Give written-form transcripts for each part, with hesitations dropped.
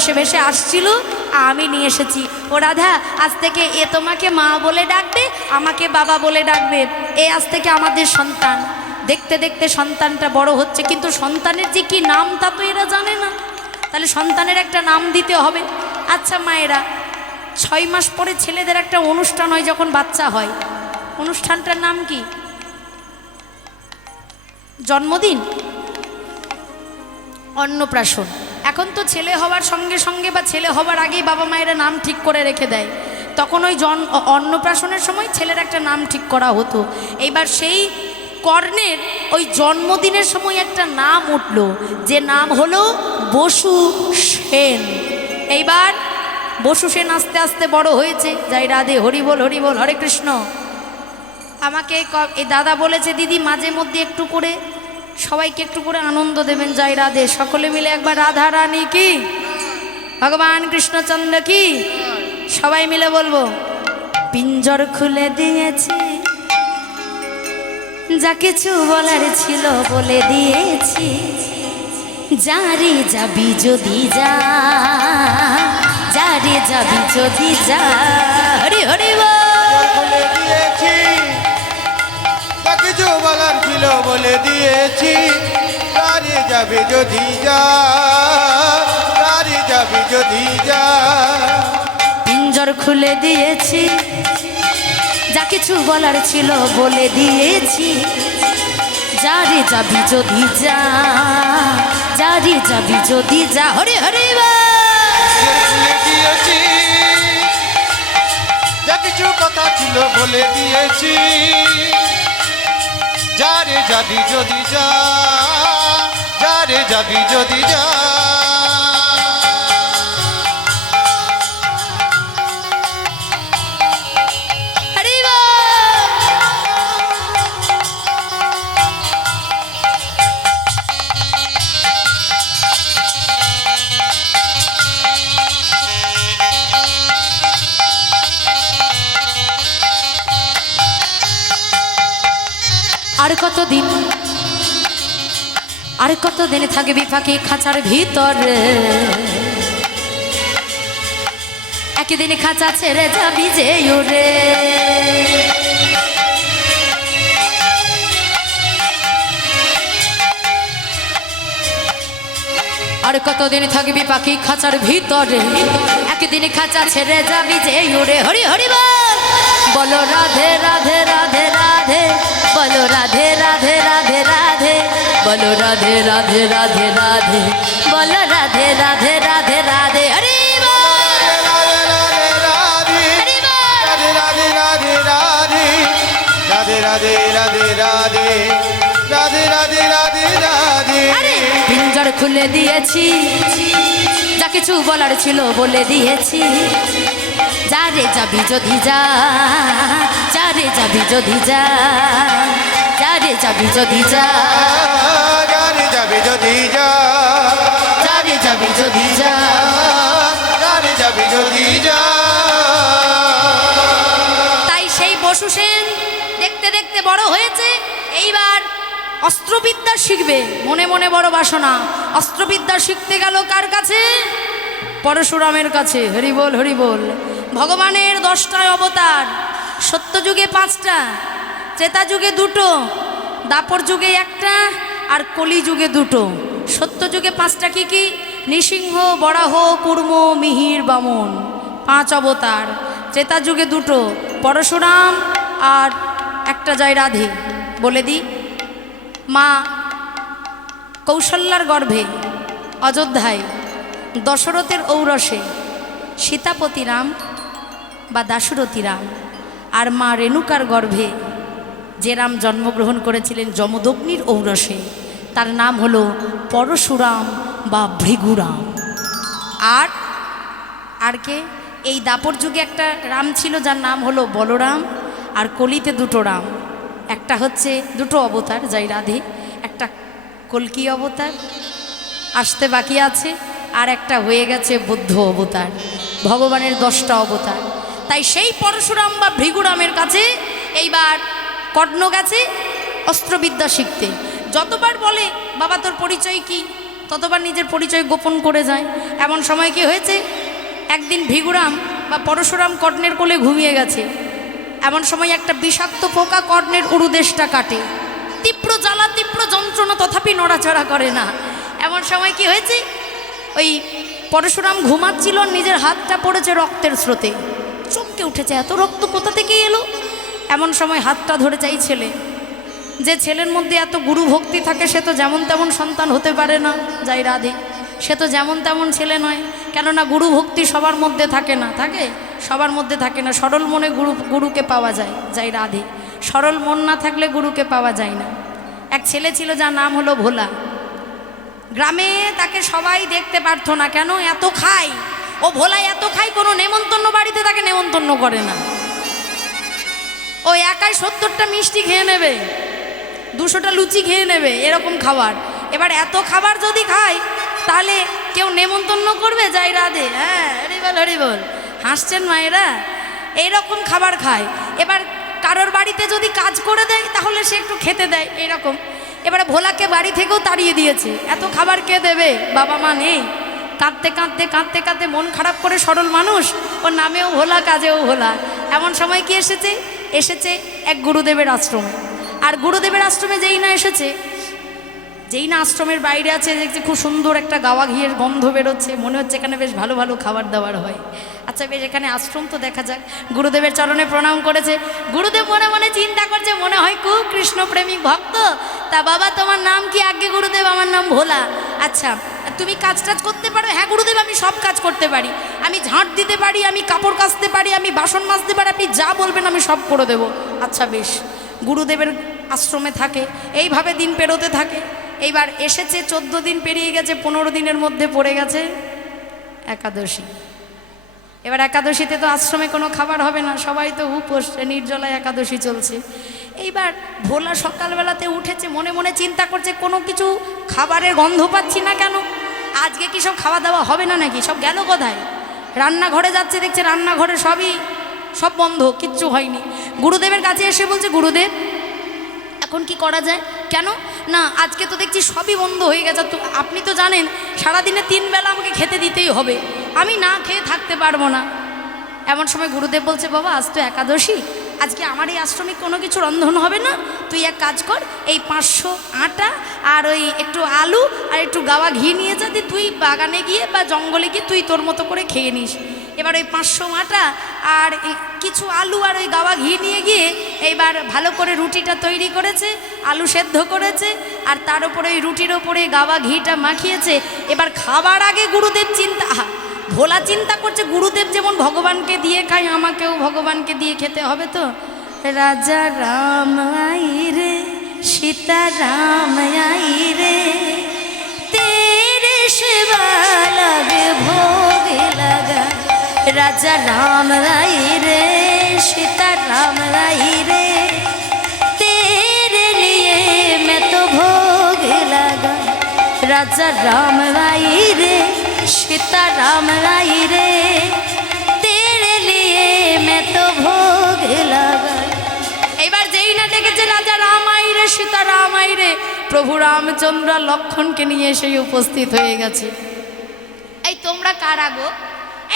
ভেসে ভেসে আসছিল, আমি নিয়ে এসেছি। ও রাধা, আজ থেকে এ তোমাকে মা বলে ডাকবে, আমাকে বাবা বলে ডাকবে। এ আজ থেকে আমাদের সন্তান। দেখতে দেখতে সন্তানটা বড় হচ্ছে, কিন্তু সন্তানের যে কি নাম তা তো এরা জানে না। তাহলে সন্তানের একটা নাম দিতে হবে। আচ্ছা মায়েরা, 6 মাস পরে ছেলেদের একটা অনুষ্ঠান হয় যখন বাচ্চা হয়, অনুষ্ঠানটার নাম কি? জন্মদিন, অন্নপ্রাশন। এখন তো ছেলে হওয়ার সঙ্গে সঙ্গে বা ছেলে হওয়ার আগেই বাবা মায়েরা নাম ঠিক করে রেখে দেয়। তখন ওই অন্নপ্রাশনের সময় ছেলের একটা নাম ঠিক করা হতো। এইবার সেই কর্ণের ওই জন্মদিনের সময় একটা নাম উঠল, যে নাম হলো বসু সেন। এইবার বসু সেন আস্তে আস্তে বড় হয়েছে। যাই রাধে, হরি বল হরি বল, হরে কৃষ্ণ। আমাকে এই দাদা বলেছে, দিদি মাঝে মধ্যে একটু করে সবাইকে একটু করে আনন্দ দেবেন। যাই রাধে, সকলে মিলে একবার রাধা রানী কি, ভগবান কৃষ্ণচন্দ্র কি, সবাই মিলে বলবো। পিঞ্জর খুলে দিয়েছি, যা কিছু বলার ছিল বলে দিয়েছি, যারে যাবি যদি যা, যারে যাবি যদি যা, হরি হরি বলে দিয়েছি, যা কিছু বলার ছিল বলে দিয়েছি, যারে যাবে যদি যা, যারে যাবে যদি যা। পিঞ্জর খুলে দিয়েছি, যা কিছু বলার ছিল বলে দিয়েছি, যারে যাবি যদি যা, যারে যাবি যদি যা, হরি হরি বলে দিয়েছি, যা কিছু কথা ছিল বলে দিয়েছি, যারে যাবি যদি যা, যারে যাবি যদি যা। আর কতদিন, আর কতদিন থাকবি ফাঁকি খাঁচার ভিতরে, একদিন খাঁচা ছেড়ে যাবি যে উড়ে। আর কতদিন থাকবি পাখি খাঁচার ভিতরে, একদিন খাঁচা ছেড়ে যাবি যে উড়ে। হরি হরি বলো রাধে রাধে রাধে রাধে, বলো রাধে রাধে রাধে রাধে, বলো রাধে রাধে রাধে রাধে, বলো রাধে রাধে রাধে রাধে। হরি রাধে রাধে রাধে রাধে, রাধে রাধে রাধে রাধে। পিঞ্জর খুলে দিয়েছি, যা কিছু বলার ছিল বলে দিয়েছি, যারে যাবি যদি যা, যারে যাবি যদি যা, যারে যাবি যদি যা, যারে যাবে যদি যা, যারে যাবি যদি যা, যারে যাবে যদি যা। তাই সেই বসু সেন দেখতে দেখতে বড় হয়েছে। এইবার অস্ত্রবিদ্যা শিখবে, মনে মনে বড় বাসনা। অস্ত্রবিদ্যা শিখতে গেল কার কাছে? পরশুরামের কাছে। হরি বল হরি বল। ভগবানের 10টা অবতার, সত্যযুগে 5টা, ত্রেতা যুগে 2টো, দাপর যুগে 1টা, আর কলি যুগে 2টো। সত্যযুগে 5টা কি কি? নৃসিংহ, বরাহ, কুর্ম, মিহির, বামন, 5 অবতার। ত্রেতা যুগে 2টো, পরশুরাম আর একটা যায় রাধে। বলে দিই, মা কৌশল্যার গর্ভে অযোধ্যায় দশরথের ঔরসে সীতাপতি রাম বা দাশরথী রাম, আর মা রেণুকার গর্ভে যে রাম জন্মগ্রহণ করেছিলেন যমদগ্নির ঔরসে, তার নাম হলো পরশুরাম বা ভৃগুরাম। আর কে? এই দাপর যুগে একটা রাম ছিল যার নাম হলো বলরাম, আর কলিতে 2টো রাম। একটা হচ্ছে 2টো অবতার যাই রাধে, একটা কল্কি অবতার আসতে বাকি আছে, আর একটা হয়ে গেছে বুদ্ধ অবতার। ভগবানের 10টা অবতার। তাই সেই পরশুরাম বা ভৃগুরামের কাছে এইবার কর্ণ গেছে অস্ত্রবিদ্যা শিখতে। যতবার বলে বাবা তোর পরিচয় কি, ততবার নিজের পরিচয় গোপন করে যায়। এমন সময় কি হয়েছে, একদিন ভিগুরাম বা পরশুরাম কর্ণের কোলে ঘুমিয়ে গেছে। এমন সময় একটা বিষাক্ত পোকা কর্ণের উরুদেশটা কাটে। তীব্র জ্বালা, তীব্র যন্ত্রণা, তথাপি নড়াচড়া করে না। এমন সময় কি হয়েছে, ওই পরশুরাম ঘুমাচ্ছিল, নিজের হাতটা পড়েছে রক্তের স্রোতে, চমকে উঠেছে, এত রক্ত কোথা থেকে এলো। এমন সময় হাতটা ধরে চাই ছেলে, যে ছেলের মধ্যে এত গুরু ভক্তি থাকে সে তো যেমন তেমন সন্তান হতে পারে না, যাই রাধে, সে তো যেমন তেমন ছেলে নয়। কেননা গুরু ভক্তি সবার মধ্যে থাকে না, থাকে সবার মধ্যে থাকে না। সরল মনে গুরুকে পাওয়া যায়, যাই রাধে। সরল মন না থাকলে গুরুকে পাওয়া যায় না। এক ছেলে ছিল যার নাম হলো ভোলা। গ্রামে তাকে সবাই দেখতে পারতো না, কেন এত খায় ও ভোলা, এত খায়, কোনো নেমন্তন্ন বাড়িতে তাকে নেমন্তন্ন করে না। ও একাই 70টা মিষ্টি খেয়ে নেবে, 200টা লুচি খেয়ে নেবে, এরকম খাবার। এবার এত খাবার যদি খায় তাহলে কেউ নেমন্তন্ন করবে, যাই রাধে। হ্যাঁ, হরিবল হরিবল, হাসছেন মায়েরা। এইরকম খাবার খায়। এবার কারোর বাড়িতে যদি কাজ করে দেয় তাহলে সে একটু খেতে দেয়, এরকম। এবারে ভোলাকে বাড়ি থেকেও তাড়িয়ে দিয়েছে, এত খাবার কে দেবে, বাবা মা নেই। কাঁদতে কাঁদতে কাঁদতে কাঁদতে মন খারাপ করে সরল মানুষ, ওর নামেও ভোলা, কাজেও ভোলা। এমন সময় কি এসেছে, এসেছে এক গুরুদেবের আশ্রমে। আর গুরুদেবের আশ্রমে যেই না এসেছে, যেই না আশ্রমের বাইরে আছে, দেখছে খুব সুন্দর একটা গাওয়া ঘিয়ের গন্ধ বেরোচ্ছে, মনে হচ্ছে এখানে বেশ ভালো ভালো খাবার দাবার হয়। আচ্ছা বেশ, এখানে আশ্রম তো দেখা যাক। গুরুদেবের চরণে প্রণাম করেছে। গুরুদেব মনে মনে চিন্তা করছে, মনে হয় খুব কৃষ্ণপ্রেমিক ভক্ত। তা বাবা তোমার নাম কি? আগে গুরুদেব আমার নাম ভোলা। আচ্ছা তুমি কাজ টাজ করতে পারো? হ্যাঁ গুরুদেব আমি সব কাজ করতে পারি, আমি ঝাঁট দিতে পারি, আমি কাপড় কাচতে পারি, আমি বাসন মাজতে পারি, আপনি যা বলবেন আমি সব করে দেবো। আচ্ছা বেশ, গুরুদেবের আশ্রমে থাকে, এইভাবে দিন পেরোতে থাকে। এইবার এসেছে 14 দিন পেরিয়ে গেছে, 15 দিনের মধ্যে পড়ে গেছে একাদশী। এবার একাদশীতে তো আশ্রমে কোনো খাবার হবে না, সবাই তো উপোস, নির্জলায় একাদশী চলছে। এইবার ভোলা সকালবেলাতে উঠেছে, মনে মনে চিন্তা করছে কোনো কিছু খাবারের গন্ধ পাচ্ছি না কেন, আজকে কি সব খাওয়া দাওয়া হবে না নাকি, সব গেল কোথায়? রান্নাঘরে যাচ্ছে, দেখছে রান্নাঘরে সব বন্ধ, কিচ্ছু হয়নি। গুরুদেবের কাছে এসে বলছে, গুরুদেব এখন কি করা যায়? কেন না, আজকে তো দেখছি সবই বন্ধ হয়ে গেছে। তো আপনি তো জানেন সারাদিনে 3 বেলা আমাকে খেতে দিতেই হবে, আমি না খেয়ে থাকতে পারবো না। এমন সময় গুরুদেব বলছে, বাবা আজ তো একাদশী, আজকে আমার এই আশ্রমে কোনো কিছু রন্ধন হবে না। তুই এক কাজ কর, এই 500 আটা আর ওই একটু আলু আর একটু গাওয়া ঘি নিয়ে যা, তুই বাগানে গিয়ে বা জঙ্গলে গিয়ে তুই তোর মতো করে খেয়ে নিস। এবার ওই 500 আটা আর কিছু আলু আর ওই গাওয়া ঘি নিয়ে গিয়ে এইবার ভালো করে রুটিটা তৈরি করেছে, আলু সেদ্ধ করেছে, আর তার উপরে ওই রুটির ওপরে গাওয়া ঘিটা মাখিয়েছে। এবার খাবার আগে গুরুদেব ভোলা চিন্তা করছে, গুরুদেব যেমন ভগবানকে দিয়ে খায়, আমাকেও ভগবানকে দিয়ে খেতে হবে। তো রাজা রাম আই রে, সীতা রাম আই রে, তেরে সেবা লাগে ভোগ লাগা। রাজা রাম আই রে, সীতা রাম আই রে, তেরে লিয়ে मैं तो भोग लगा। राजा राम आई रे, सीता राम आई रे, तेरे लिए मैं तो भोग लगा। এবার যেই না দেখেছে রাজা রাম আই রে, সীতা রাম আই রে, প্রভু রামচন্দ্র লক্ষণকে নিয়ে এসে উপস্থিত হয়ে গেছে। এই তোমরা কারা গো?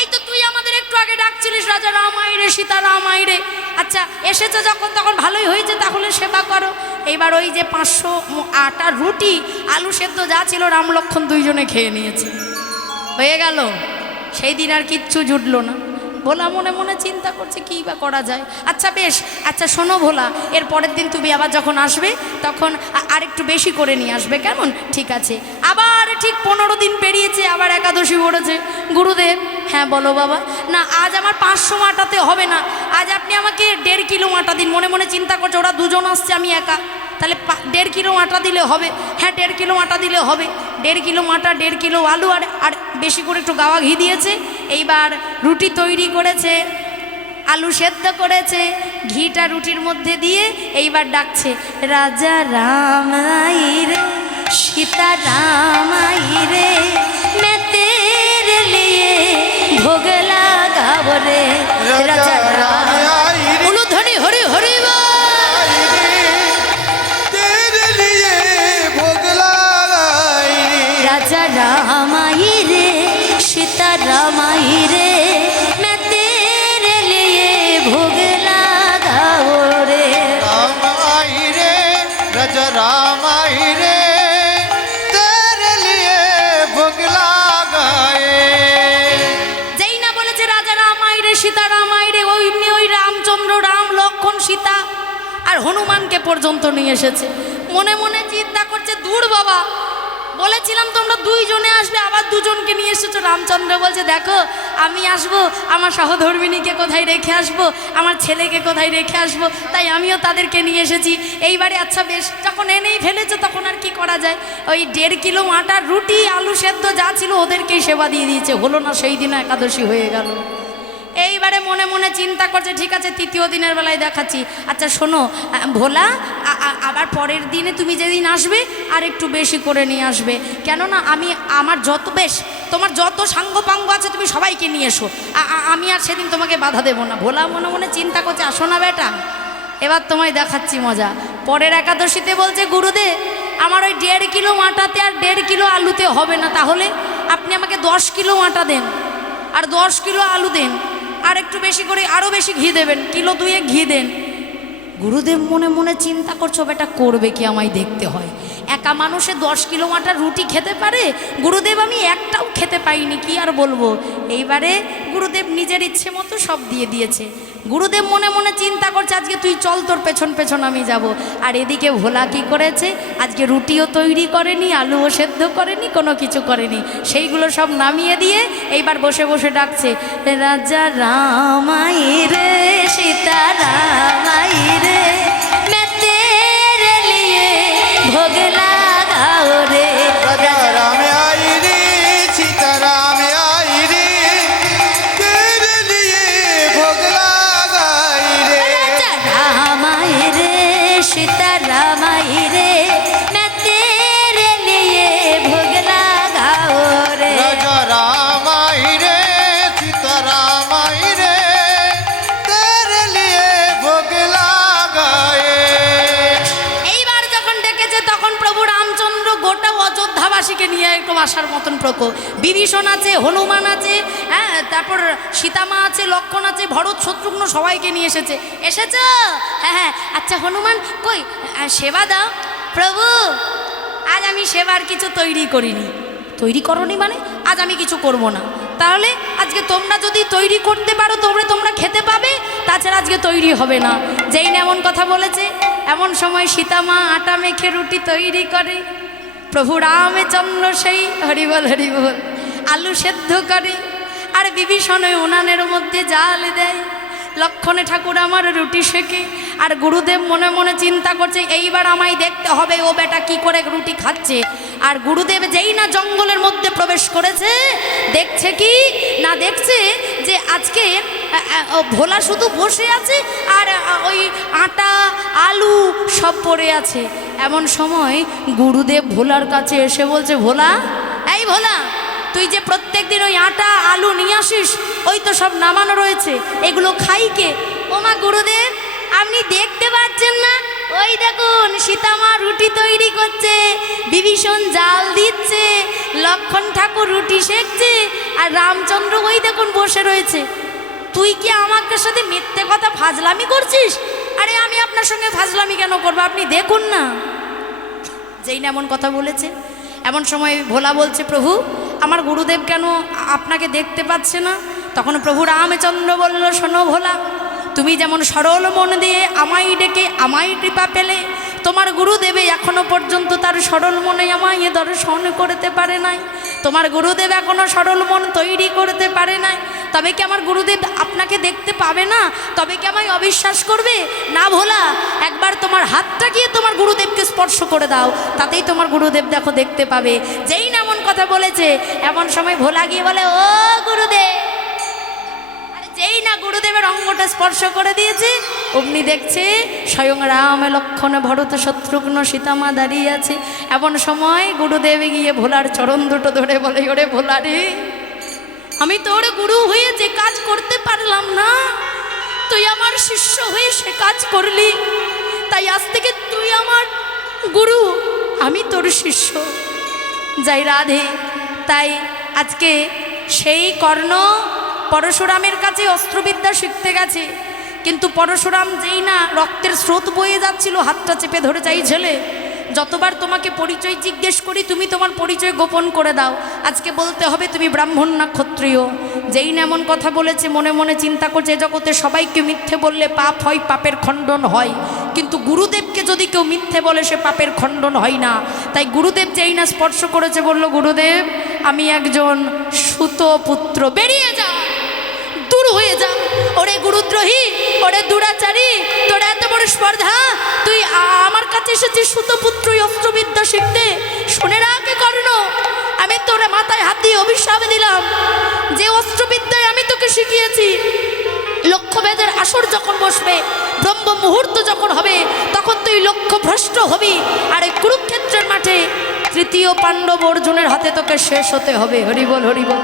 এই তো তুই আমাদের একটু আগে ডাকছিলিস রাজা রাম আই রে, সীতা রাম আই রে। আচ্ছা এসেছে যখন তখন ভালোই হয়েছে, তাহলে সেবা করো। এইবার ওই যে 500 আটা রুটি আলু সেদ্ধ যা ছিল রাম লক্ষণ 2 জনে খেয়ে নিয়েছে, হয়ে গেল। সেই দিন আর কিচ্ছু জুটলো না। ভোলা মনে মনে চিন্তা করছে কী বা করা যায়। আচ্ছা বেশ, আচ্ছা শোনো ভোলা, এর পরের দিন তুমি আবার যখন আসবে তখন আর একটু বেশি করে নিয়ে আসবে, কেমন? ঠিক আছে। আবার ঠিক 15 দিন পেরিয়েছে, আবার একাদশী পড়েছে। গুরুদেব, হ্যাঁ বলো বাবা। না আজ আমার 500 আটাতে হবে না, আজ আপনি আমাকে 1.5 কিলো আটা দিন। মনে মনে চিন্তা করছে ওরা 2 জন আসছে, আমি একা, তাহলে 1.5 কিলো আটা দিলে হবে। হ্যাঁ 1.5 কিলো আটা দিলে হবে। 1.5 কিলো আটা, 1.5 কিলো আলু আর বেশি করে একটু গাওয়া ঘি দিয়েছে। এইবার রুটি তৈরি করেছে, আলু সেদ্ধ করেছে, ঘিটা রুটির মধ্যে দিয়ে এইবার ডাকছে, রাজা রাম আই রে, সীতা রাম আই রে, मैं तेरे लिए भोग लगाओ रे। राजा राम उलूध्वनि हरि हरि तेरे लिए भोग लगाई। राजा আর হনুমানকে পর্যন্ত নিয়ে এসেছে। মনে মনে চিন্তা করছে, দূর বাবা, বলেছিলাম তোমরা দুইজনে আসবে, আবার দুজনকে নিয়ে এসেছো। রামচন্দ্র বলছে, দেখো আমি আসবো, আমার সহধর্মিণীকে কোথায় রেখে আসবো, আমার ছেলেকে কোথায় রেখে আসবো, তাই আমিও তাদেরকে নিয়ে এসেছি এইবারে। আচ্ছা বেশ, যখন এনেই ফেলেছো তখন আর কি করা যায়, ওই 1.5 কিলো আটার রুটি আলু সেদ্ধ যা ছিল ওদেরকেই সেবা দিয়ে দিয়েছে। হলো না, সেই দিনও একাদশী হয়ে গেল। এইবারে মনে মনে চিন্তা করছে, ঠিক আছে তৃতীয় দিনের বেলায় দেখাচ্ছি। আচ্ছা শোনো ভোলা, আবার পরের দিনে তুমি যেদিন আসবে আর একটু বেশি করে নিয়ে আসবে, কেননা আমি আমার যত বেশ তোমার যত সাঙ্গ পাঙ্গ আছে তুমি সবাইকে নিয়ে এসো, আমি আর সেদিন তোমাকে বাধা দেবো না। ভোলা মনে মনে চিন্তা করছে, আসো না বেটা, এবার তোমায় দেখাচ্ছি মজা। পরের একাদশীতে বলছে, গুরুদেব আমার ওই 1.5 কিলো আটাতে আর 1.5 কিলো আলুতে হবে না, তাহলে আপনি আমাকে 10 কিলো আটা দেন আর 10 কিলো আলু দেন, আর একটু বেশি করে আরও বেশি ঘি দেবেন, 2 কিলো ঘি দেন। গুরুদেব মনে মনে চিন্তা করছো, বেটা করবে কি, আমায় দেখতে হয়। একা মানুষে 10 কিলো আটার রুটি খেতে পারে? গুরুদেব আমি একটাও খেতে পাইনি, কি আর বলবো। এইবারে গুরুদেব নিজের ইচ্ছে মতো সব দিয়ে দিয়েছে। গুরুদেব মনে মনে চিন্তা করছে, আজকে তুই চল, তোর পেছন পেছন আমি যাব। আর এদিকে ভোলা কি করেছে, আজকে রুটিও তৈরি করেনি, আলুও সেদ্ধ করেনি, কোনো কিছু করেনি, সেইগুলো সব নামিয়ে দিয়ে এইবার বসে বসে ডাকছে, রাজা রামাই রে সীতা রামাই রে मैं तेरे लिए भोग लगाओ रे। राजा राम आई रे सीता राम आई रे तेरे लिए भोग लगाई रे। राजा रामाई रे सीता रामाई रे मैं तेरे लिए भोग लगाओ रे। राजा राम आई रे सीता राम आई रे तेरे लिए भोग लगाए। এইবার যখন ডেকেছে তখন প্রভু রামচন্দ্র গোটা অযোধ্যাবাসীকে নিয়ে একটু আসার মতন প্রকোপ। বিভীষণ আছে, হনুমান আছে, হ্যাঁ, তারপর সীতামা আছে, লক্ষণ আছে, ভরত শত্রুঘ্ন সবাইকে নিয়ে এসেছে। এসেছ? হ্যাঁ হ্যাঁ। আচ্ছা হনুমান কই, সেবা দাও। প্রভু আজ আমি সেবার কিছু তৈরি করিনি। তৈরি করনি মানে? আজ আমি কিছু করব না। তাহলে আজকে তোমরা যদি তৈরি করতে পারো তোমরা খেতে পাবে, তাছাড়া আজকে তৈরি হবে না। যেই না এমন কথা বলেছে, এমন সময় সীতামা আটা মেখে রুটি তৈরি করে। প্রভু রামচন্দ্র সেই হরিবল হরিবল আলু সেদ্ধ করে, আর বিভীষণে উনানের মধ্যে জাল দেয়। লক্ষণে ঠাকুর আমার রুটি শেখে, আর গুরুদেব মনে মনে চিন্তা করছে, এইবার আমায় দেখতে হবে ও বেটা কি করে রুটি খাচ্ছে। আর গুরুদেব যেই না জঙ্গলের মধ্যে প্রবেশ করেছে, দেখছে কি না, দেখছে যে আজকে ভোলা শুধু বসে আছে আর ওই আটা আলু সব পড়ে আছে। এমন সময় গুরুদেব ভোলার কাছে এসে বলছে, ভোলা, এই ভোলা, তুই যে প্রত্যেক দিন ওই আটা আলু নিয়ে আসিস, ওই তো সব নামানো রয়েছে, এগুলো খাই কে? ওমা গুরুদেব, আপনি দেখতে পাচ্ছেন না? ওই দেখুন সীতামা রুটি তৈরি করছে, বিভীষণ জাল দিচ্ছে, লক্ষণ ঠাকুর রুটি সেকছে, আর রামচন্দ্র ওই দেখুন বসে রয়েছে। তুই কি আমাকে সাথে মিথ্যে কথা ফাজলামি করছিস? আরে আমি আপনার সঙ্গে ফাজলামি কেন করবো, আপনি দেখুন না। যেই না এমন কথা বলেছে, এমন সময় ভোলা বলছে, প্রভু আমার গুরুদেব কেন আপনাকে দেখতে পাচ্ছে না? তখন প্রভু রামচন্দ্র বলল, শোনো ভোলা, তুমি যেমন সরল মন দিয়ে আমায় ডেকে আমায় কৃপা পেলে, তোমার গুরুদেবে এখনো পর্যন্ত তার সরল মনে আমায় দর্শন করতে পারে নাই। তোমার গুরুদেব এখনো সরল মন তৈরি করতে পারে নাই। তবে কি আমার গুরুদেব আপনাকে দেখতে পাবে না? তবে কি আমায় অবিশ্বাস করবে? না ভোলা, একবার তোমার হাতটা গিয়ে তোমার গুরুদেবকে স্পর্শ করে দাও, তাতেই তোমার গুরুদেব দেখো দেখতে পাবে। যেই না এমন কথা বলেছে, এমন সময় ভোলা গিয়ে বলে, ও গুরুদেব। যেই না গুরুদেবের অঙ্গটা স্পর্শ করে দিয়েছে, অমনি দেখছে স্বয়ং রাম লক্ষণ ভরত শত্রুঘ্ন সীতামা দাঁড়িয়ে আছে। এমন সময় গুরুদেব গিয়ে ভোলার চরণ দুটো ধরে বলে, ওরে ভোলা রে, আমি তোর গুরু হয়ে যে কাজ করতে পারলাম না, তুই আমার শিষ্য হয়ে সে কাজ করলি, তাই আজ থেকে তুই আমার গুরু, আমি তোর শিষ্য। যাই রাধে। তাই আজকে সেই কর্ণ পরশুরামের কাছে অস্ত্রবিদ্যা শিখতে গেছে, কিন্তু পরশুরাম যেই না রক্তের স্রোত বয়ে যাচ্ছিল, হাতটা চেপে ধরে চাই ছেলে, যতবার তোমাকে পরিচয় জিজ্ঞেস করি তুমি তোমার পরিচয় গোপন করে দাও। আজকে বলতে হবে তুমি ব্রাহ্মণ না ক্ষত্রিয়। যেই না এমন কথা বলেছে মনে মনে চিন্তা করছে এ জগতে সবাইকে মিথ্যে বললে পাপ হয়, পাপের খণ্ডন হয়, কিন্তু গুরুদেবকে যদি কেউ মিথ্যে বলে সে পাপের খণ্ডন হয় না। তাই গুরুদেব যেই না স্পর্শ করেছে বলল, গুরুদেব আমি একজন সুতপুত্র, বেরিয়ে যা, দূর হয়ে যা। ওরে গুরুদ্রোহী, ওরে দুরাচারী, তোর এত বড় স্পর্ধা, তুই আমার কাছে এসেছিস সুতপুত্র অস্ত্রবিদ্যা শিখতে। শুনে রাখ কর্ণ, আমি তোর মাথায় হাত দিয়ে অভিশাপ দিলাম, যে অস্ত্রবিদ্যায় আমি তোকে শিখিয়েছি, লক্ষ্যভেদের আসর যখন বসবে, ব্রহ্ম মুহূর্ত যখন হবে, তখন তুই লক্ষ্য ভ্রষ্ট হবি, আর এই কুরুক্ষেত্রের মাঠে তৃতীয় পাণ্ডব অর্জুনের হাতে তোকে শেষ হতে হবে। হরিবল হরিবল।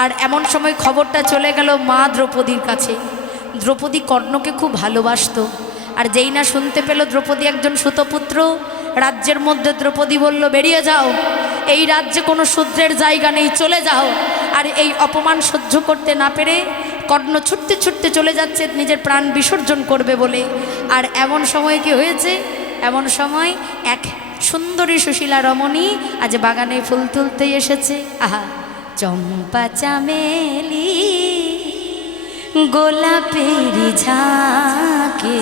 আর এমন সময় খবরটা চলে গেল মা দ্রৌপদীর কাছে। দ্রৌপদী কর্ণকে খুব ভালোবাসতো, আর যেই না শুনতে পেল দ্রৌপদী একজন সুতপুত্র, রাজ্যের মধ্যে দ্রৌপদী বলল, বেরিয়ে যাও, এই রাজ্যে কোনো শূদ্রের জায়গা নেই, চলে যাও। আর এই অপমান সহ্য করতে না পেরে কর্ণ ছুটতে ছুটতে চলে যাচ্ছে নিজের প্রাণ বিসর্জন করবে বলে। আর এমন সময় কি হয়েছে, এমন সময় এক সুন্দরী সুশীলা রমণী আজ বাগানে ফুল তুলতে এসেছে। আহা, চম্পা চামেলি গোলাপের ঝাঁকে,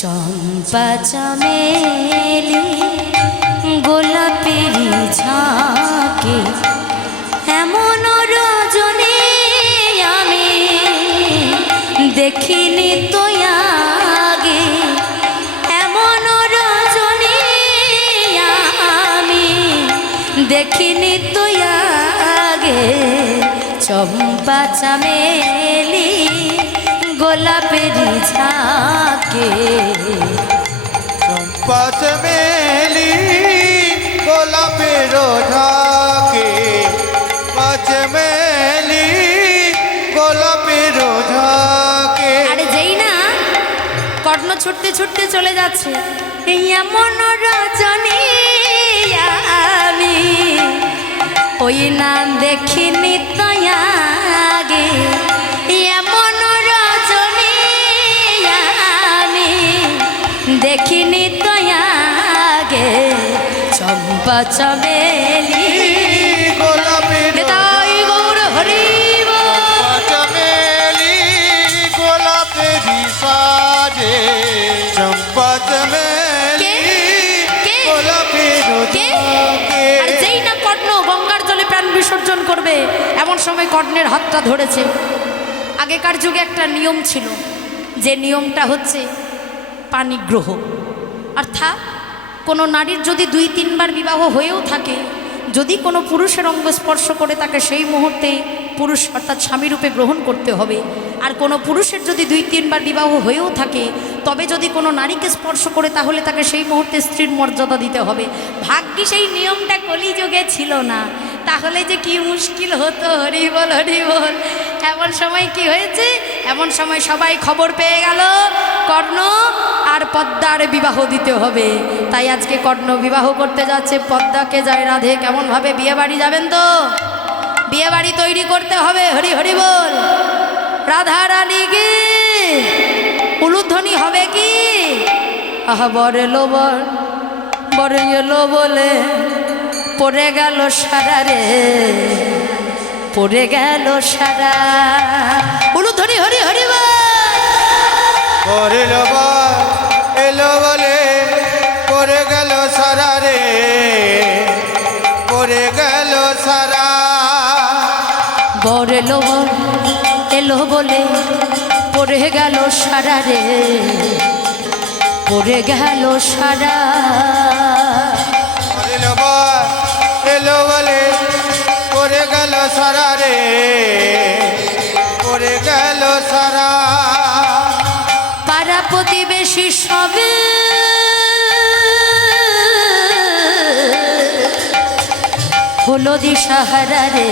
চম্পা চামেলি গোলাপের ঝাঁকে, এমন রজনী আমি দেখিনি তো আগে, এমন রজনী আমি দেখিনি তো আগে, চম্পা চামেলি গোলাপের ঝাঁকে, চম্পা চামেলি গোলাপের ঝাঁকে, চামেলি গোলাপের ঝাঁকে। আরে যেই না কর্ণ ছুটতে ছুটতে চলে যাচ্ছে, এমন রজনী আমি ওই না দেখিনি তো আগে, এমন রজনী আমি দেখিনি তো আগে, চম্পা চামেলি গোলাপের তাই গৌর হরিব। চামেলি গোলাপের সাজে, চম্পা চামেলি গোলাপের ঝাঁকে। আর যেই না কর্ণ গঙ্গার জলে প্রাণ বিসর্জন করবে, এমন সময় কর্ণের হাতটা ধরেছে। আগেকার যুগে একটা নিয়ম ছিল, যে নিয়মটা হচ্ছে পাণিগ্রহ, অর্থাৎ কোনো নারীর যদি 2-3 বার বিবাহ হয়েও থাকে, যদি কোনো পুরুষের অঙ্গ স্পর্শ করে তাকে সেই মুহূর্তে পুরুষ অর্থাৎ স্বামীরূপে গ্রহণ করতে হবে। আর কোনো পুরুষের যদি 2-3 বার বিবাহ হয়েও থাকে, তবে যদি কোনো নারীকে স্পর্শ করে তাহলে তাকে সেই মুহূর্তে স্ত্রীর মর্যাদা দিতে হবে। ভাগ্যি সেই নিয়মটা কলিযুগে ছিল না, তাহলে যে কি মুশকিল হতো। হরিবল হরিবল। এমন সময় কি হয়েছে, এমন সময় সবাই খবর পেয়ে গেল কর্ণ আর পদ্মার বিবাহ দিতে হবে। তাই আজকে কর্ণ বিবাহ করতে যাচ্ছে পদ্মাকে। যায় রাধে, কেমনভাবে বিয়ে বাড়ি যাবেন তো? বিয়ে বাড়ি তৈরি করতে হবে। হরি হরি বল। রাধা রানীকে উলুধ্বনি হবে কি? আহা বর এলো বর, বর এলো বলে পড়ে গেল সারা রে, পড়ে গেল সারা। উলুধ্বনি হরি হরি বল। বর এলো বর এলো বলে পড়ে গেল সারা রে, পড়ে গেল সারা। বর এলো বর এলো বলে পড়ে গেল সারা রে, পড়ে গেল সারা। বর এলো বর এলো বলে পড়ে গেল সারা রে, পড়ে গেল সারা। পাড়া প্রতিবেশী সবে হলো দিশাহারা রে,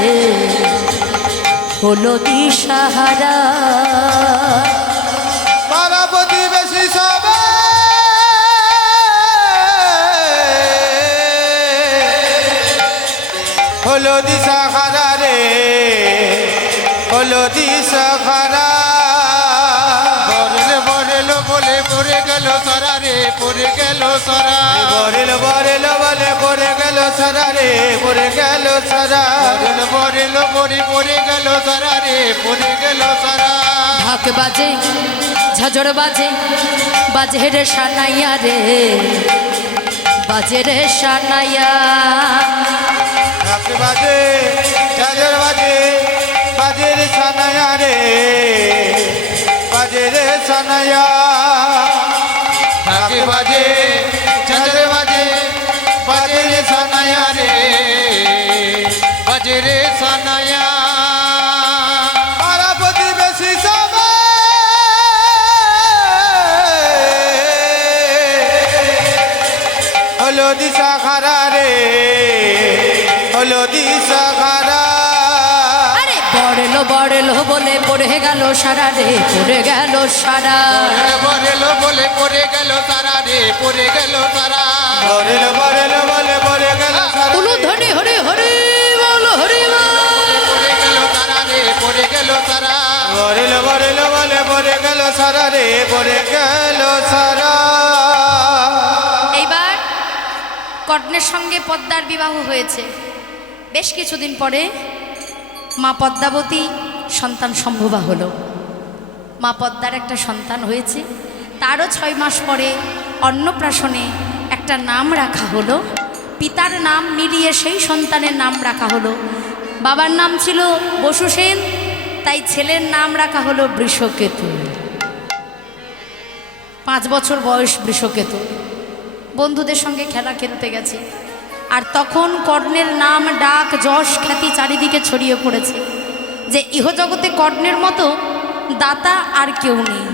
হলো দিশাহারা। পাড়া প্রতিবেশী সবে হলো দিশাহারা রে, হলো দিশাহারা। বরলে বরলো বলে পড়ে গেল সারা রে পড়ে গেল সারা বরেল বরেল বলে পড়ে গেল সারা রে পড়ে গেল সারা বরেল বরেল বলে পড়ে গেল সারা রে পড়ে গেল সারা ঢাক বাজে ঝাঁঝর বাজে বাজে রে সানাইয়া রে বাজে রে সানাইয়া ঢাক বাজে ঝাঁঝর বাজে বাজে রে সানায়া রে বাজে রে সানায়া ঢাক বাজে ঝাঁঝর বাজে বাজে রে সানায়া রে বাজে রে সানায়া পাড়া প্রতিবেশী সবাই হলো দিশা খারা রে হলো দিশা খারা আরে বড়লো বড়লো বলে পড়ে গেল সারা রে পড়ে গেল সারা বরেল বলে পড়ে গেল তারা রে পড়ে গেল তারা বরেল বরেল বলে পড়ে গেল সারা তুলু ধনি হরি হরি বল হরি বল পড়ে গেল তারা রে পড়ে গেল তারা বরেল বরেল বলে পড়ে গেল সারা রে পড়ে গেল সারা এইবার কর্ণের সঙ্গে পদ্মার বিবাহ হয়েছে বেশ কিছুদিন পরে মা পদ্মাবতী সন্তান সম্ভবা হলো মা পদ্মার একটা সন্তান হয়েছে তারও 6 মাস পরে অন্নপ্রাশনে একটা নাম রাখা হলো পিতার নাম মিলিয়ে সেই সন্তানের নাম রাখা হলো বাবার নাম ছিল বসু সেন তাই ছেলের নাম রাখা হলো বৃষকেতু 5 বছর বয়স বৃষকেতু বন্ধুদের সঙ্গে খেলা খেলতে গেছে আর তখন কর্ণের নাম ডাক যশ খ্যাতি চারিদিকে ছড়িয়ে পড়েছে যে ইহজগতে কর্ণের মতো দাতা আর কেউ নেই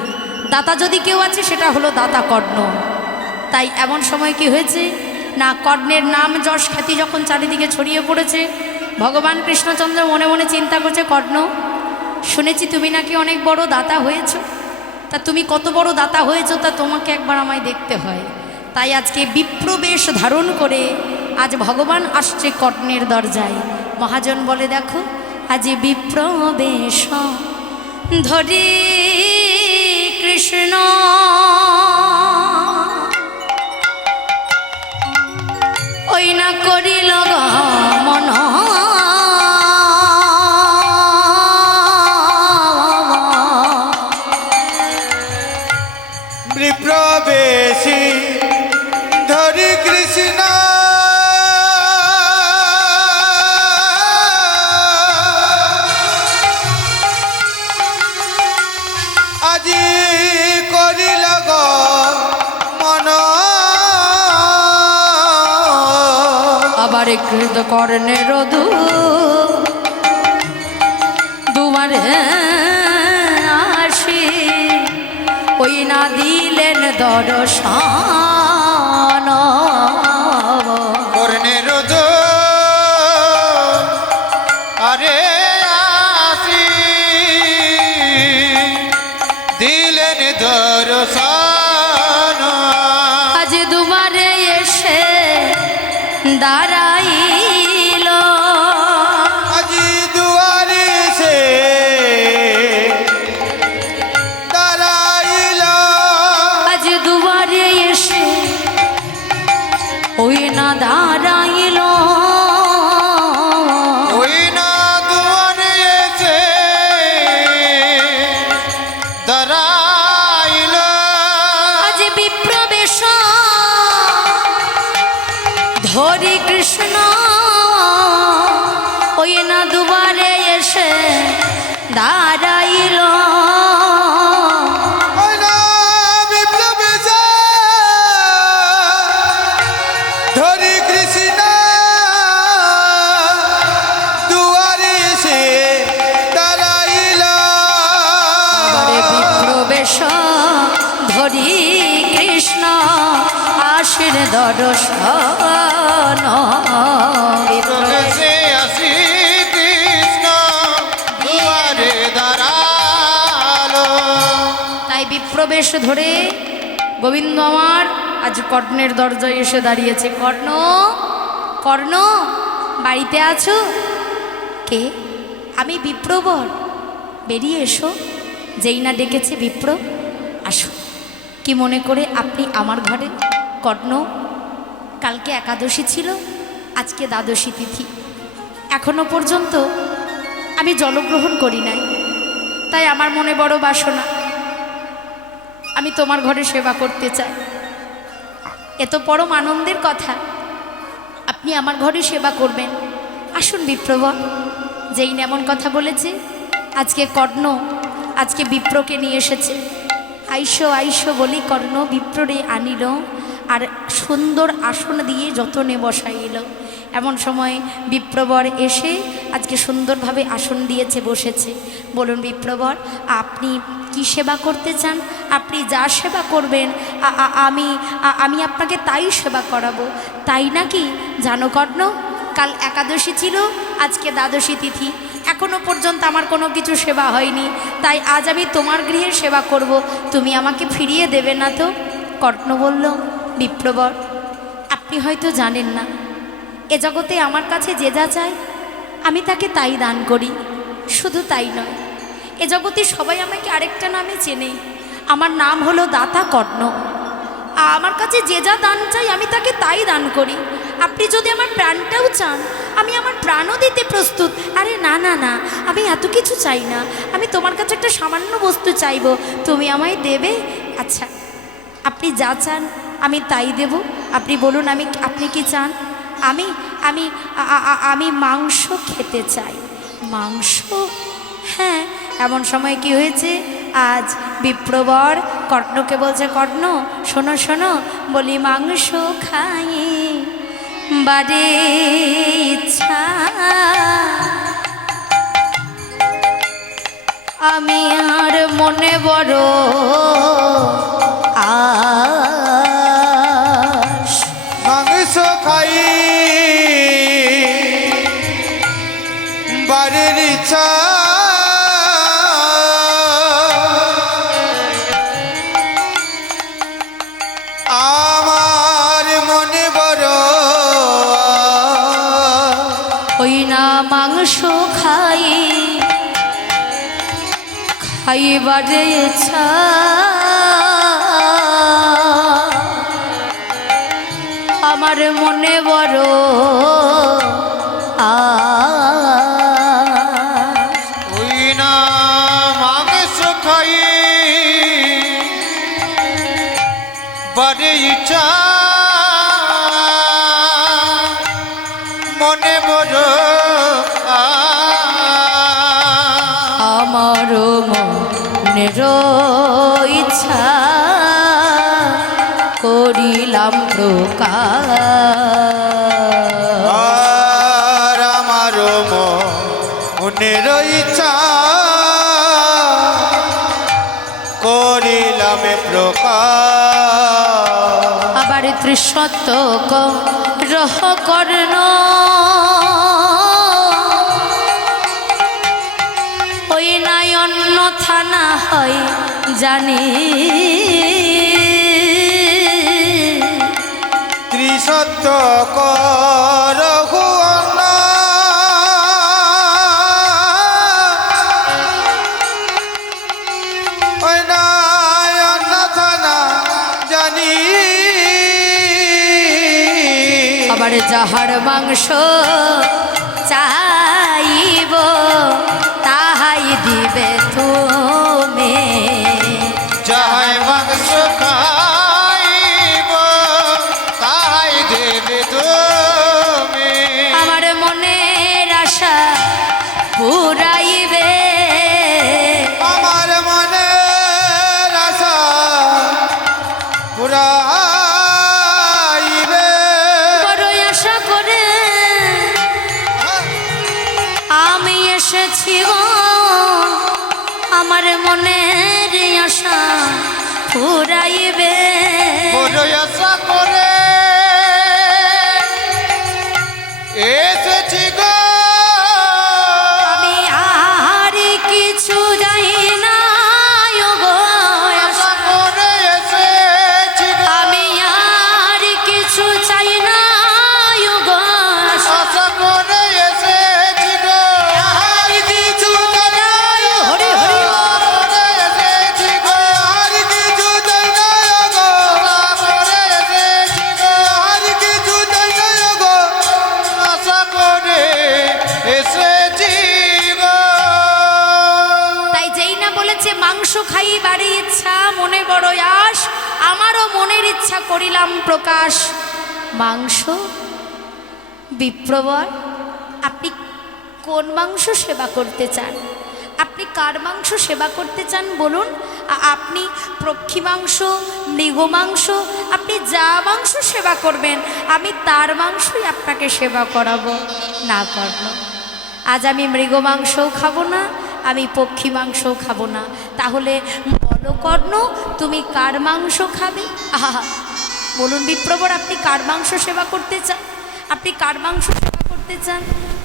দাতা যদি কেউ আছে সেটা হলো দাতা কর্ণ তাই এমন সময় কি হয়েছে না কর্ণের নাম যশ খ্যাতি যখন চারিদিকে ছড়িয়ে পড়েছে ভগবান কৃষ্ণচন্দ্র মনে মনে চিন্তা করছে কর্ণ শুনেছি তুমি নাকি অনেক বড় দাতা হয়েছো তা তুমি কত বড় দাতা হয়েছো তা তোমাকে একবার আমায় দেখতে হয় তাই আজকে বিপ্রবেশ ধারণ করে আজ ভগবান আসছে কর্ণের দরজায় মহাজন বলে দেখো আজ বিপ্রবেশ ধরি কৃষ্ণ ওই না করিল মন বিপ্রবেশী ধরি কৃষ্ণ আজি করিল মন আবার কৃত কর্ণের দুবারে আসি ওই না দিলেন দর্শন কর্ণের আরে আসি দিলেন দর্শন আজ দুবারে এসে দাঁড়াইল আজি দুয়ারে সে দাঁড়াইল আজ দুবারে এসে ওই না দাঁড়াইল ওই না দুয়ারে এসে দাঁড়াইল আজ বিপ্রবেশ ধরি কৃষ্ণ ওই না দুবারে এসে দাঁড়াইল ওই না বিপ্লবেশ ধরি কৃষ্ণ দুয়ারে এসে দাঁড়াইল আবারে বিপ্রবেশ ধরি কৃষ্ণ আশির দর্শন প্রবেশে আসি কৃষ্ণ দুয়ারে দাঁড়ালো তাই বিপ্রবেশ ধরে গোবিন্দ আমার আজ কর্ণের দরজায় এসে দাঁড়িয়েছে কর্ণ কর্ণ বাড়িতে আছো কে আমি বিপ্রবর বেরিয়ে এসো যেই না ডেকেছে বিপ্র আসো কি মনে করে আপনি আমার ঘরে? কর্ণ, কালকে একাদশী ছিল, আজকে দ্বাদশী তিথি, এখনো পর্যন্ত আমি জলগ্রহণ করি নাই, তাই আমার মনে বড় বাসনা, আমি তোমার ঘরে সেবা করতে চাই। এত পরম আনন্দের কথা, আপনি আমার ঘরে সেবা করবেন। আসুন বিপ্রবর। যেই এমন কথা বলেছে, আজকে কর্ণ আজকে বিপ্রকে নিয়ে এসেছে। আইসো আইসো বলি কর্ণ বিপ্ররে আনিল, আর সুন্দর আসন দিয়ে যতনে বসাইল। এমন সময় বিপ্রবর এসে আজকে সুন্দরভাবে আসন দিয়েছে, বসেছে। বলুন বিপ্রবর, আপনি কি সেবা করতে চান? আপনি যা সেবা করবেন আমি আপনাকে তাই সেবা করাবো। তাই নাকি? জানো কর্ণ, কাল একাদশী ছিল, আজকে দ্বাদশী তিথি, এখনো পর্যন্ত আমার কোনো কিছু সেবা হয়নি, তাই আজ আমি তোমার গৃহে সেবা করব, তুমি আমাকে ফিরিয়ে দেবে না তো? কর্ণ বলল, বিপ্রবর, আপনি হয়তো জানেন না, এ জগতে আমার কাছে যে যা চায় আমি তাকে তাই দান করি। শুধু তাই নয়, এ জগতে সবাই আমাকে আরেকটা নামে চেনে, আমার নাম হলো দাতা কর্ণ। আমার কাছে যে যা দান চাই আমি তাকে তাই দান করি। আপনি যদি আমার প্রাণটাও চান, আমি আমার প্রাণও দিতে প্রস্তুত। আরে না না না, আমি এত কিছু চাই না, আমি তোমার কাছে একটা সামান্য বস্তু চাইবো, তুমি আমায় দেবে? আচ্ছা, আপনি যা চান আমি তাই দেব। আপনি বলুন, আপনি কি চান? আমি আমি আমি মাংস খেতে চাই। মাংস? হ্যাঁ। এমন সময় কি হয়েছে, আজ বিপ্রবর কর্ণকে বলছে, কর্ণ শোনো শোনো, বলি মাংস খাই বারে ইচ্ছা, আমি আর মনে বড় আশ। মাংস খাই বাড়ির ইচ্ছা, আমার মনে বড় ওই না মাংস খাই খাইবারে ইচ্ছা, আমার মনে বড় আশ। ওই না মাংস খাই বাড়ি ইচ্ছা, মনে বড় আমার মনের ইচ্ছা করিলাম প্রকাশ। আর আমার মনের ইচ্ছা করিলাম প্রকাশ। আবার ত্রিশত রহ কর্ণ, ওই নাই অন্য থানা হয় জানি, ত্রিশত করহু অন্ন, ওই নাই অন্য থানা জানি। আবার যাহার মাংস চাইব তাহাই দিবে তুমি, যাহাই মাংস খাইব তাহাই দেবে তুমি, আমার মনের আশা পুরাইবে, আমার মনের আশা পুরাইবে। বড় আশা করে আমি এসেছি গো, আমার মনের আশা পুরাইবে। বড় আশা করে এসেছি গো, আমি আর কিছু যাই না গো, আশা করে এসেছি গো, আমি আর কিছু চাই না গো, আশা করে এসেছি গো, আর কিছু চাই না, হরি হরি করে এসেছি গো, আর কিছু চাই না, মাংস খাইবারই ইচ্ছা মনে বড় আশ, আমারও মনের ইচ্ছা করিলাম প্রকাশ। মাংস? বিপ্রবর, আপনি কোন মাংস সেবা করতে চান? আপনি কার মাংস সেবা করতে চান বলুন? আপনি পক্ষী মাংস, মৃগ মাংস, আপনি যা মাংস সেবা করবেন আমি তার মাংসই আপনাকে সেবা করাবো। না কর্ণ, আজ আমি মৃগ মাংসও খাবো না, আমি পক্ষী মাংসও খাবো না। তাহলে বলো কর্ণ, তুমি কার মাংস খাবে? আহা, বলুন বিপ্রবর, আপনি কার মাংস সেবা করতে চান? আপনি কার মাংস সেবা করতে চান?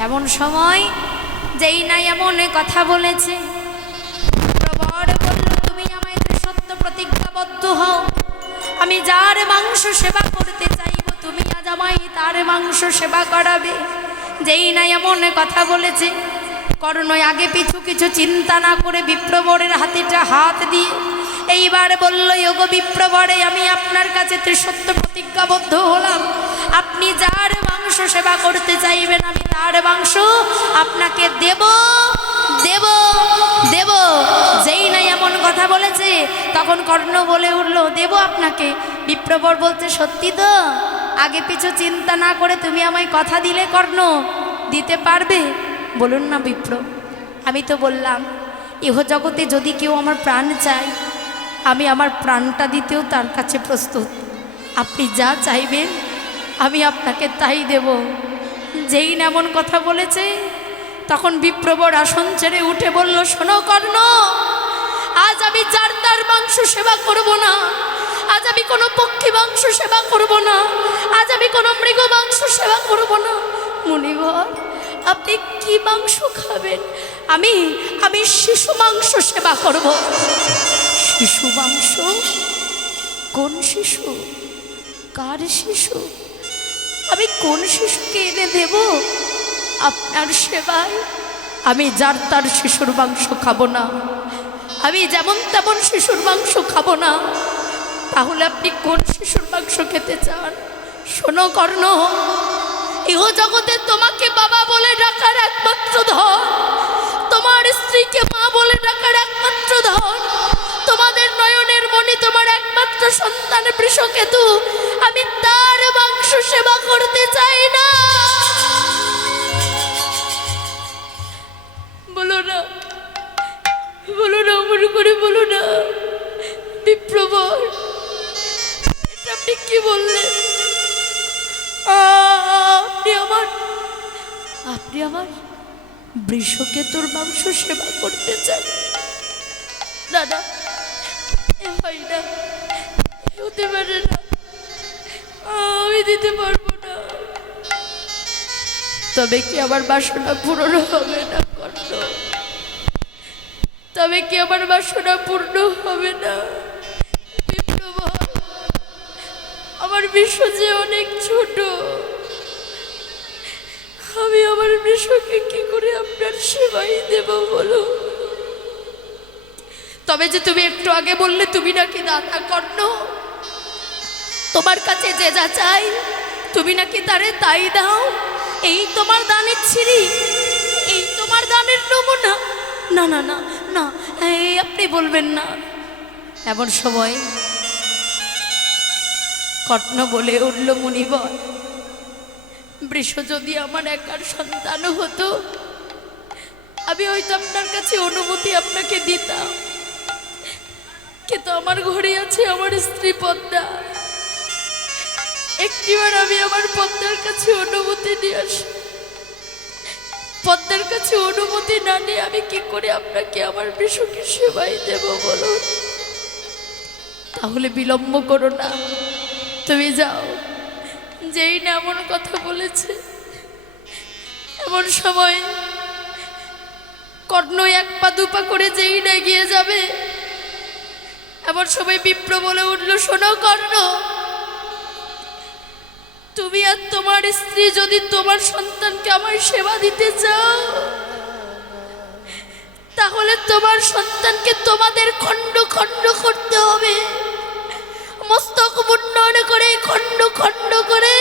এমন সময় যেই না এমন কথা বলেছে, বিপ্রবর বলল, তুমি আমায় সত্য প্রতিজ্ঞাবদ্ধ হও, আমি যার মাংস সেবা করতে চাইব তুমি আজ আমায় তার মাংস সেবা করাবে। যেই না এমন কথা বলেছে, কর্ণ আগে পিছু কিছু চিন্তা না করে বিপ্রবরের হাতেটা হাত দিয়ে এইবার বলল, ওগো বিপ্রবরে, আমি আপনার কাছে সত্য প্রতিজ্ঞাবদ্ধ হলাম, আপনি যার মাংস সেবা করতে চাইবেন আমি তার মাংস আপনাকে দেব দেব দেব। যেই না এমন কথা বলেছে তখন কর্ণ বলে উঠল, দেব আপনাকে। বিপ্রবর বলতে, সত্যি তো? আগে পিছু চিন্তা না করে তুমি আমায় কথা দিলে কর্ণ, দিতে পারবে? বলুন না বিপ্র, আমি তো বললাম ইহ জগতে যদি কেউ আমার প্রাণ চায় আমি আমার প্রাণটা দিতেও তার কাছে প্রস্তুত। আপনি যা চাইবেন আমি আপনাকে তাই দেব। যেই না এমন কথা বলেছে তখন বিপ্রবর আসন ছেড়ে উঠে বলল, শোনো কর্ণ, আজ আমি যার তার মাংস সেবা করব না, আজ আমি কোনো পক্ষী মাংস সেবা করব না, আজ আমি কোনো মৃগ মাংস সেবা করব না। মুনিবর, আপনি কি মাংস খাবেন? আমি আমি শিশু মাংস সেবা করব। শিশু মাংস? কোন শিশু? কার শিশু? আমি কোন শিশুকে এনে দেব আপনার সেবায়? আমি যার তার শিশুর মাংস খাবো না, আমি যেমন তেমন শিশুর মাংস খাবো না। তাহলে আপনি কোন শিশুর মাংস খেতে চান? শোনো কর্ণ, ইহ জগতে তোমাকে বাবা বলে ডাকার একমাত্র ধন, তোমার স্ত্রীকে মা বলে ডাকার একমাত্র ধন, তোমাদের নয়নের মণি তোমার একমাত্র সন্তান বৃষকেতু, আমি তার মাংস সেবা করতে চাই না। বলো না, বলো না, অমর করে বলো না বিপ্রবর, এটা আপনি কি বললেন? আপনি আমার বৃষকেতুর মাংস সেবা করতে চান? না না, এ হয় না, হতে পারে না, আমি দিতে পারবো না। তবে কি আমার বাসনা পূরণ হবে না কর্ণ? তবে কি আমার বাসনা পূর্ণ হবে না? বিপ্রবর, আমার বিশ্ব যে অনেক ছোট, আমি আমার বিশ্বকে কি করে আপনার সেবাই দেব বলো? তবে যে তুমি একটু আগে বললে তুমি নাকি দাতা কর্ণ, তোমার কাছে যে যা চাই তুমি নাকি তারে তাই দাও, এই তোমার দানের ছিরি, এই তোমার দানের নমুনা। না না না না, এই আপনি বলবেন না। এমন সময় কর্ণ বলে উঠল, মুনিবর, বৃষ যদি আমার একার সন্তান হতো আমি হয়তো আপনার কাছে অনুমতি আপনাকে দিতাম, কিন্তু আমার ঘরে আছে আমার স্ত্রী পদ্মা। একটিবার আমি আমার পদ্মার কাছে অনুমতি নিয়ে আসি, পদ্মার কাছে অনুমতি না নিয়ে আমি কি করে আপনাকে আমার বৃষকে সেবাই দেব বলো? তাহলে বিলম্ব করো না, তুমি যাও। যেই না এমন কথা বলেছে এমন সময় কর্ণ এক পা দুপা করে যেই না গিয়ে যাবে, এমন সময় বিপ্র বলে উঠল, শোনো কর্ণ, তুমি আর তোমার স্ত্রী যদি তোমার সন্তানকে আমার সেবা দিতে চাও তাহলে তোমার সন্তানকে তোমাদের খণ্ড খণ্ড করতে হবে, মস্তক মুন্ডন করে খণ্ড খণ্ড করে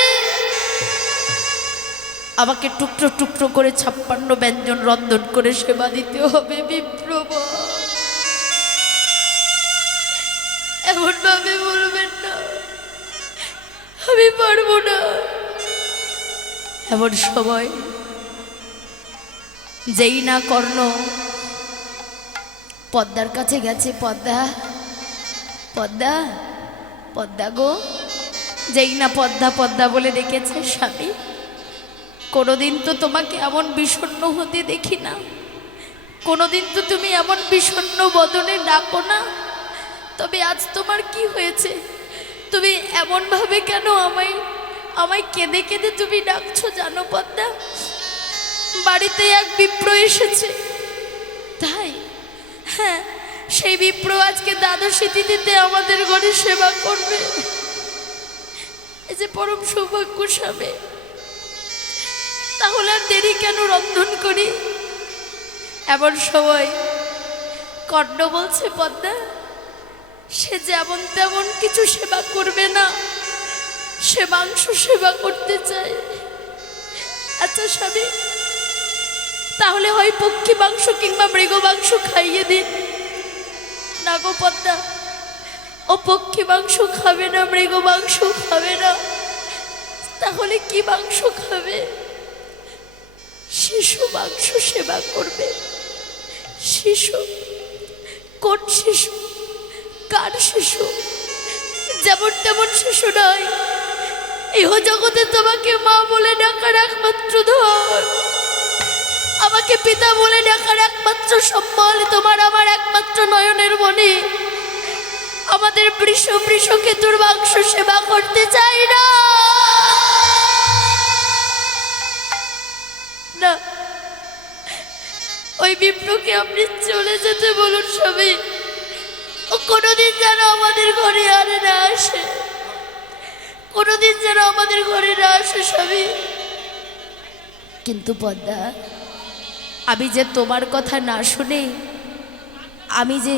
আমাকে টুকরো টুকরো করে 56 ব্যঞ্জন রন্ধন করে সেবা দিতে হবে। বিপ্রবর, এমন ভাবে বলবেন না, আমি পারবো না। এমন সময় যেই না কর্ণ পদ্মার কাছে গেছে, পদ্মা পদ্মা পদ্মা গো, যেই না পদ্মা পদ্মা বলে ডেকেছে, স্বামী কোনোদিন তো তোমাকে এমন বিষণ্ণ হতে দেখি না, কোনোদিন তো তুমি এমন বিষণ্ণ বদনে ডাকো না, তবে আজ তোমার কি হয়েছে? তুমি এমনভাবে কেন আমায় আমায় কেঁদে কেঁদে তুমি ডাকছো জানো পদ্মা? বাড়িতে এক বিপ্র এসেছে, তাই? হ্যাঁ, সেই বিপ্র আজকে দ্বাদশী তিথিতে আমাদের ঘরে সেবা করবে। এই যে পরম সৌভাগ্য স্বামী, তাহলে আর দেরি কেন, রন্ধন করি। এমন সময় কর্ণ বলছে, পদ্মা সে যেমন তেমন কিছু সেবা করবে না, সে মাংস সেবা করতে চায়। আচ্ছা স্বামী, তাহলে হয় পক্ষী মাংস কিংবা মৃগ মাংস খাইয়ে দিন। না গো পদ্মা, ও পক্ষী মাংস খাবে না, মৃগ মাংস খাবে না, তাহলে কি মাংস খাবে? শিশু মাংস সেবা করবে। শিশু? কোন শিশু? কার শিশু? যেমন তেমন শিশু নয়, ইহ জগতে তোমাকে মা বলে ডাকার একমাত্র ধন, আমাকে পিতা বলে ডাকার একমাত্র সম্বল, তোমার আমার একমাত্র নয়নের মণি। আমাদের বৃষ বৃষকেতুর মাংস সেবা করতে চাই না। না, ওই বিপ্রকে আপনি চলে যেতে বলুন স্বামী, ও কোনোদিন যেন আমাদের ঘরে আর না আসে, কোনোদিন যেন আমাদের ঘরে না আসে স্বামী। কিন্তু পদ্মা, আমি যে তোমার কথা না শুনে, আমি যে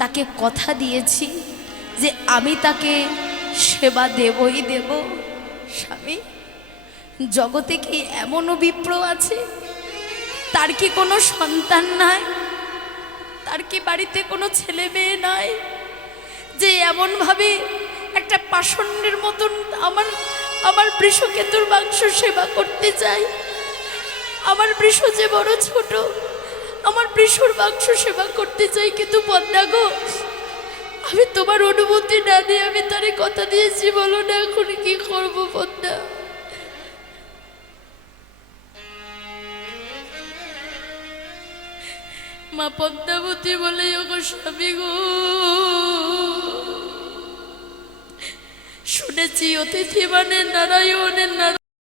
তাকে কথা দিয়েছি যে আমি তাকে সেবা দেবই দেব। স্বামী, জগতে কি এমনও বিপ্র আছে, তার কি কোনো সন্তান নাই, তার কি বাড়িতে কোনো ছেলে মেয়ে নাই, যে এমনভাবে একটা পাষণ্ডের মতন আমার বৃষকেতুর মাংস সেবা করতে চায়? আমার বৃষ যে বড় ছোট, আমার বৃষর মাংস সেবা করতে চাই। কিন্তু পদ্মা গো, আমি তোমার অনুমতি না দিয়ে আমি তারে কথা দিয়েছি, বলো না এখন কি করবো পদ্মা? মা পদ্মাবতী বলে, ওগো স্বামী গো, শুনেছি অতিথি মানে নারায়ণের নারায়ণ।